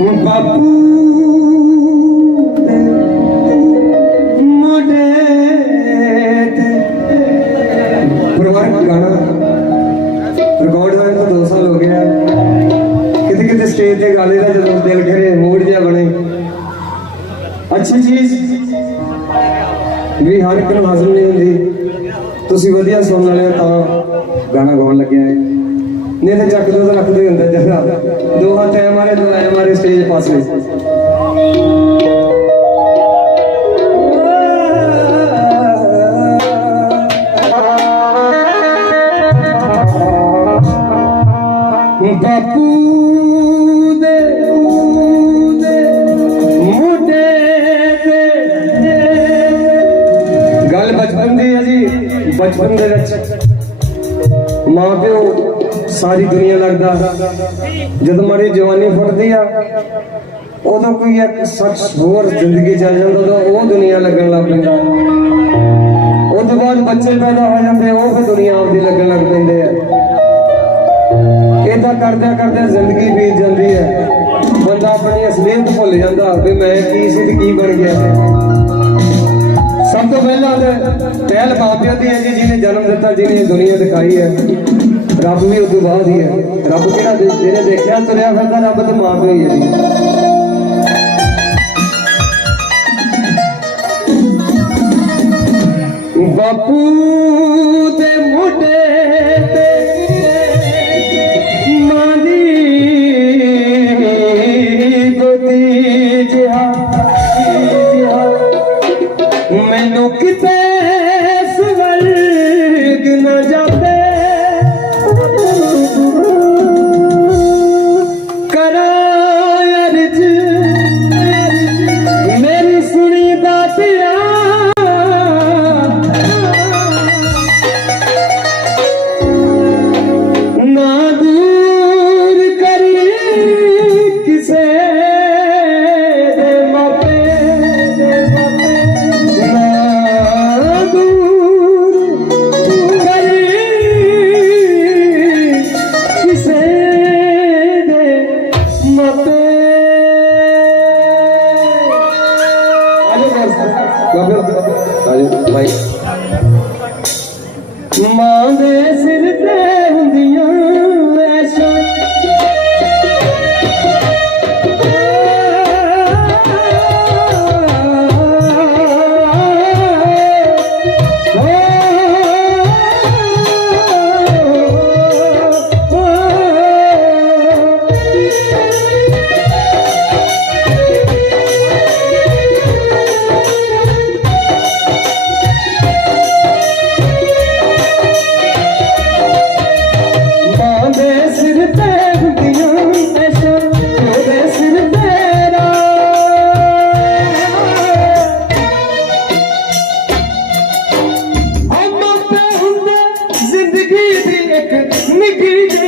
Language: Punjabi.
ਬਾਪੂ ਦੇ ਮੋਢੇ ਤੇ। ਪਰਿਵਾਰਕ ਗਾਣਾ। ਰਿਕਾਰਡ ਹੋਏ ਤਾਂ 2 ਸਾਲ ਹੋ ਗਿਆ। ਕਿਤੇ ਕਿਤੇ ਸਟੇਜ ਤੇ ਗਾਣੇ ਦਾ ਜਦੋਂ ਦਿਲ ਕਰੇ ਮੂਡ ਜਿਹਾ ਬਣੇ। ਅੱਛੀ ਚੀਜ਼। ਵੀ ਹਰ ਇੱਕ ਨੂੰ ਹਾਜ਼ਰ ਨਹੀਂ ਹੁੰਦੀ। ਤੁਸੀਂ ਵਧੀਆ ਸੁਣਨ ਵਾਲੇ ਹੋ ਤਾਂ ਗਾਣਾ ਗਾਉਣ ਲੱਗਿਆ ਹੈ। ਨਹੀਂ ਤਾਂ ਚੱਕ ਦੋ ਤਾਂ ਰੱਖਦੇ ਹੁੰਦਾ ਜਗਾ ਦੋ ਹੱਥ ਐ ਮਾਰੇ, ਦੋ ਐ ਮਾਰੇ ਸਟੇਜ ਪਾਸੇ ਬਾਪੂ ਦੇ ਗੱਲ ਬਚਪਨ ਦੀ ਹੈ ਜੀ, ਬਚਪਨ ਦੇ ਵਿੱਚ। ਮਾਂ ਪਿਓ ਸਾਰੀ ਦੁਨੀਆ ਲੱਗਦਾ। ਜਦੋਂ ਮਾੜੀ ਜਵਾਨੀ ਫੁੱਟਦੀ ਆ, ਉਦੋਂ ਕੋਈ ਇੱਕ ਸ਼ਖਸ ਹੋਰ ਜ਼ਿੰਦਗੀ ਚ ਆ ਜਾਂਦਾ, ਉਦੋਂ ਉਹ ਦੁਨੀਆ ਲੱਗਣ ਲੱਗ ਪੈਂਦਾ। ਉਹ ਬਾਅਦ ਬੱਚੇ ਪੈਦਾ ਹੋ ਜਾਂਦੇ, ਉਹ ਫਿਰ ਦੁਨੀਆ ਆਪਦੀ ਲੱਗਣ ਲੱਗ ਪੈਂਦੇ ਆ। ਇਦਾਂ ਕਰਦਿਆਂ ਕਰਦਿਆਂ ਜ਼ਿੰਦਗੀ ਬੀਤ ਜਾਂਦੀ ਹੈ ਬੰਦਾ ਆਪਣੀ ਅਸਲੀਅਤ ਭੁੱਲ ਜਾਂਦਾ ਵੀ ਮੈਂ ਕੀ ਸੀ ਤੇ ਕੀ ਬਣ ਗਿਆ। ਸਭ ਤੋਂ ਪਹਿਲਾਂ ਤੇ ਪਹਿਲ ਮਾਪਿਆਂ ਦੀ ਹੈ ਜੀ, ਜਿਹਨੇ ਜਨਮ ਦਿੱਤਾ, ਜਿਹਨੇ ਦੁਨੀਆ ਦਿਖਾਈ ਹੈ। ਰੱਬ ਵੀ ਉਦੋਂ ਬਾਅਦ ਹੀ ਹੈ। ਰੱਬ ਕਿਹੜਾ ਦੇ- ਜਿਹਨੇ ਦੇਖਿਆ ਤੁਰਿਆ ਫਿਰਦਾ ਰੱਬ ਤੇ ਮਾਪਿਓ ਹੀ ਹੈ। ਜੀ ਬਾਪੂ ਦੇ ਮੋਢੇ ਤੇ ਮਾਂ ਦੀ ਗੋਦੀ ਜਿਹਾ। ਮੈਨੂੰ ਕਿਤੇ ভাই।